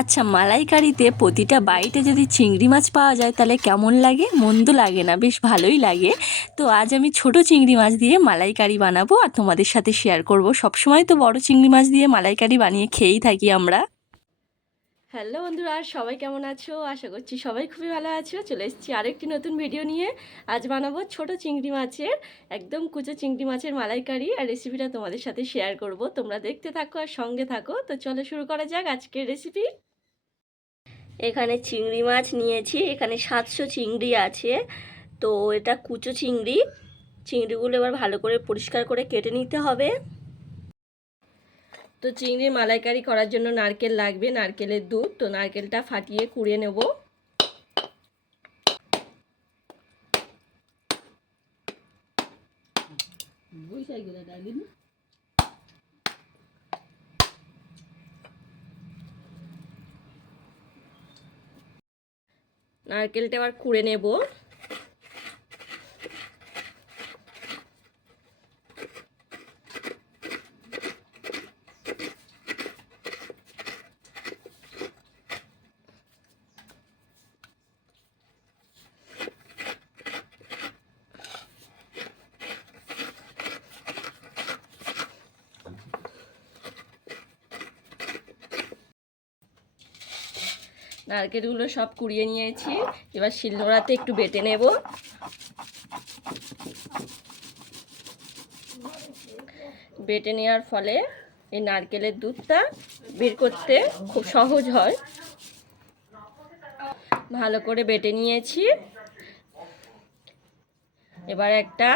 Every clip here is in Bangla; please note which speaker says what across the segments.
Speaker 1: আচ্ছা মালাইকারিতে প্রতিটা বাইটে যদি চিংড়ি মাছ পাওয়া যায়, তাহলে কেমন লাগে? মন্দ লাগে না, বেশ ভালোই লাগে। তো আজ আমি ছোট চিংড়ি মাছ দিয়ে মালাইকারি বানাবো আর তোমাদের সাথে শেয়ার করব। সবসময় তো বড় চিংড়ি মাছ দিয়ে মালাইকারি বানিয়ে খেয়েই থাকি আমরা। হ্যালো বন্ধুরা, সবাই কেমন আছো? আশা করছি সবাই খুবই ভালো আছো। চলে এসেছি আরেকটি নতুন ভিডিও নিয়ে। আজ বানাবো ছোট চিংড়ি মাছের, একদম কুচো চিংড়ি মাছের মালাইকারি আর রেসিপিটা তোমাদের সাথে শেয়ার করব। তোমরা দেখতে থাকো আর সঙ্গে থাকো। তো চলো শুরু করা যাক আজকের রেসিপি এখানে চিংড়ি মাছ নিয়েছি, এখানে সাতশো চিংড়ি আছে। তো এটা কুচো চিংড়ি। চিংড়িগুলো এবার ভালো করে পরিষ্কার করে কেটে নিতে হবে। তো চিংড়ির মালাইকারি করার জন্য নারকেল লাগবে, নারকেলের দুধ। তো নারকেলটা ফাটিয়ে কুড়িয়ে নেব। নারকেলটা এবার কুড়ে নেব। নারকেলগুলো সব কুড়িয়ে নিয়েছি। এবার শিলনোড়াতে একটু বেটে নেব। বেটে নেওয়ার ফলে এই নারকেলের দুধটা বের করতে খুব সহজ হয়। ভালো করে বেটে নিয়েছি। এবার একটা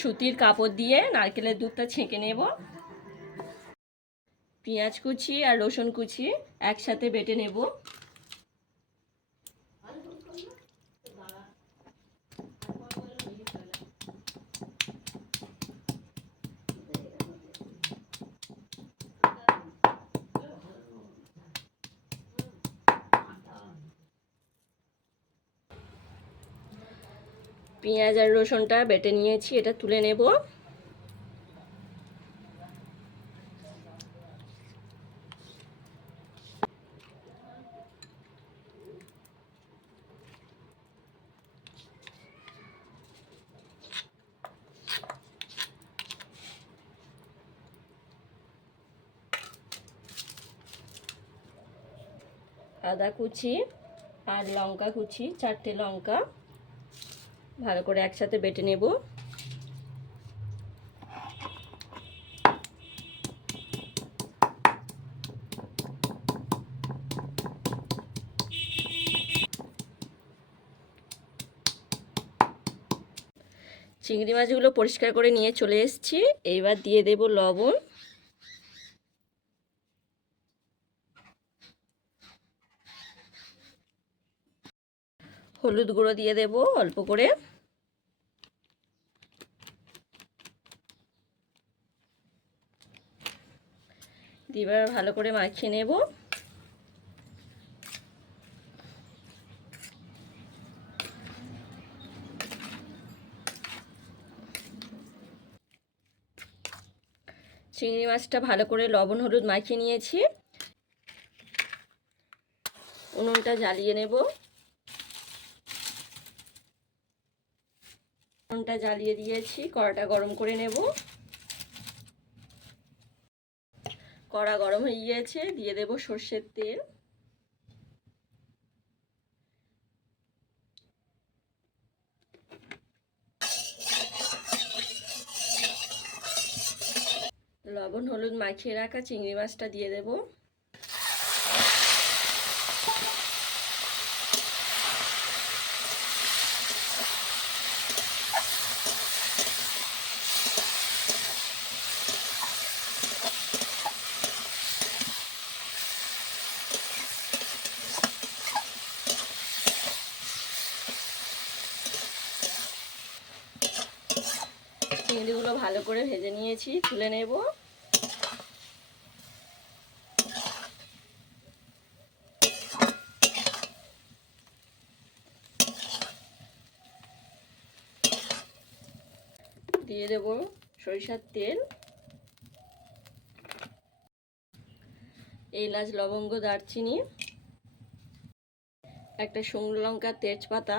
Speaker 1: সুতির কাপড় দিয়ে নারকেলের দুধটা ছেঁকে নেব। পেঁয়াজ কুচি আর রসুন কুচি একসাথে বেটে নেব। পেঁয়াজ আর রসুনটা বেটে নিয়েছি, এটা তুলে নেব। আদা কুচি আর লঙ্কা কুচি, চারটে লঙ্কা। ভালো করে একসাথে বেটে নেব। চিংড়ি মাছগুলো পরিষ্কার করে নিয়ে চলে এসেছি। এইবার দিয়ে দেব লবণ। হলুদ গুঁড়ো দিয়ে দেব অল্প করে। এবার ভালো করে মাখিয়ে নেব। চিংড়ি মাছটা ভালো করে লবণ, হলুদ মাখিয়ে নিয়েছি। উনুনটা জ্বালিয়ে নেব। উনুনটা জ্বালিয়ে দিয়েছি, কড়াটা গরম করে নেব। কড়া গরম হয়ে গিয়েছে, দিয়ে দেব সর্ষের তেল। লবণ, হলুদ মাখিয়ে রাখা চিংড়ি মাছটা দিয়ে দেব। চিংড়িগুলো ভালো করে ভেজে নিয়েছি, তুলে নেব। দিয়ে দেব সরিষার তেল। এলাচ, লবঙ্গ, দারচিনি, একটা শুকনো লঙ্কা, তেজপাতা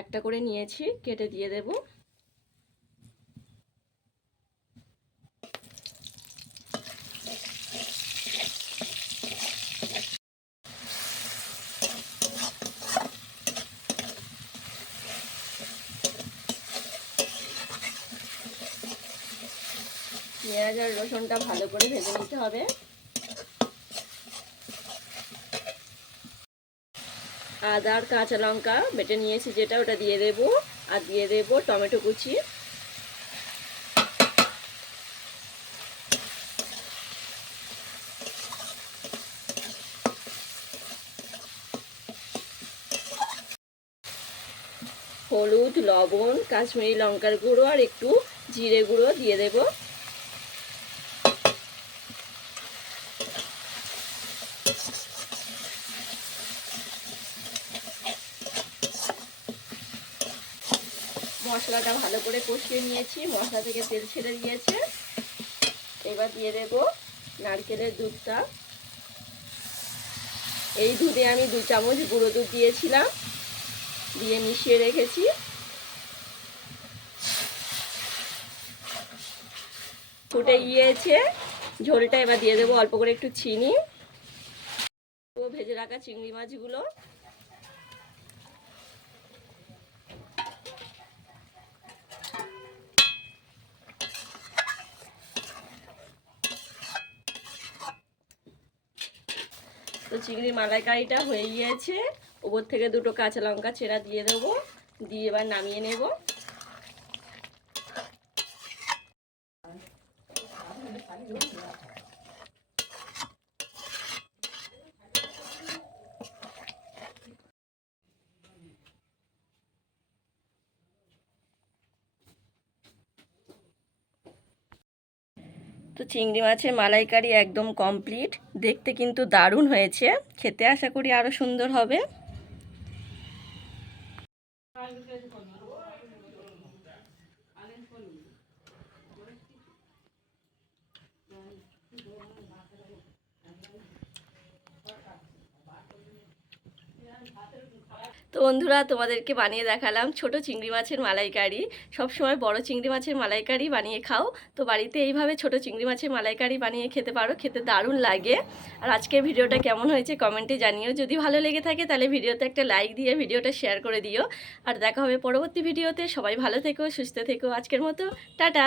Speaker 1: একটা করে নিয়েছি, কেটে দিয়ে দেব। পেঁয়াজ আর রসুনটা ভালো করে ভেজে নিতে হবে। আদা আর কাঁচা লঙ্কা বেটে নিয়েছি, যেটা ওটা দিয়ে দেব। আর দিয়ে দেব টমেটো কুচি। হলুদ, লবণ, কাশ্মীরি লঙ্কার গুঁড়ো আর একটু জিরে গুঁড়ো দিয়ে দেব। মশলাটা ভালো করে কষিয়ে নিয়েছি। মশলা থেকে তেল ছেড়ে দিয়েছে। এবার দিয়ে দেব নারকেলের দুধটা। এই দুধে আমি দু চামচ গুঁড়ো দুধ দিয়েছিলাম, দিয়ে মিশিয়ে রেখেছি। ফুটে গিয়েছে। ঝোলটা এবার দিয়ে দেবো অল্প করে একটু চিনি। ও ভেজে রাখা চিংড়ি মাছগুলো। তো চিংড়ি মালাইকারিটা হয়ে গিয়েছে। ওপর থেকে দুটো কাঁচা লঙ্কা ছেঁড়া দিয়ে দেবো। দিয়ে এবার নামিয়ে নেব। তো চিংড়ি মাছের মালাইকারি একদম কমপ্লিট দেখতে কিন্তু দারুণ হয়েছে। খেতে আশা করি আরও সুন্দর হবে। তো বন্ধুরা, তোমাদেরকে বানিয়ে দেখালাম ছোট চিংড়ি মাছের মালাইকারি। সবসময় বড় চিংড়ি মাছের মালাইকারি বানিয়ে খাও। তো বাড়িতে এইভাবে ছোট চিংড়ি মাছের মালাইকারি বানিয়ে খেতে পারো, খেতে দারুণ লাগে। আর আজকের ভিডিওটা কেমন হয়েছে কমেন্টে জানিও। যদি ভালো লেগে থাকে তাহলে ভিডিওতে একটা লাইক দিয়ে ভিডিওটা শেয়ার করে দিও। আর দেখা হবে পরবর্তী ভিডিওতে। সবাই ভালো থেকো, সুস্থ থেকো। আজকের মতো, টাটা!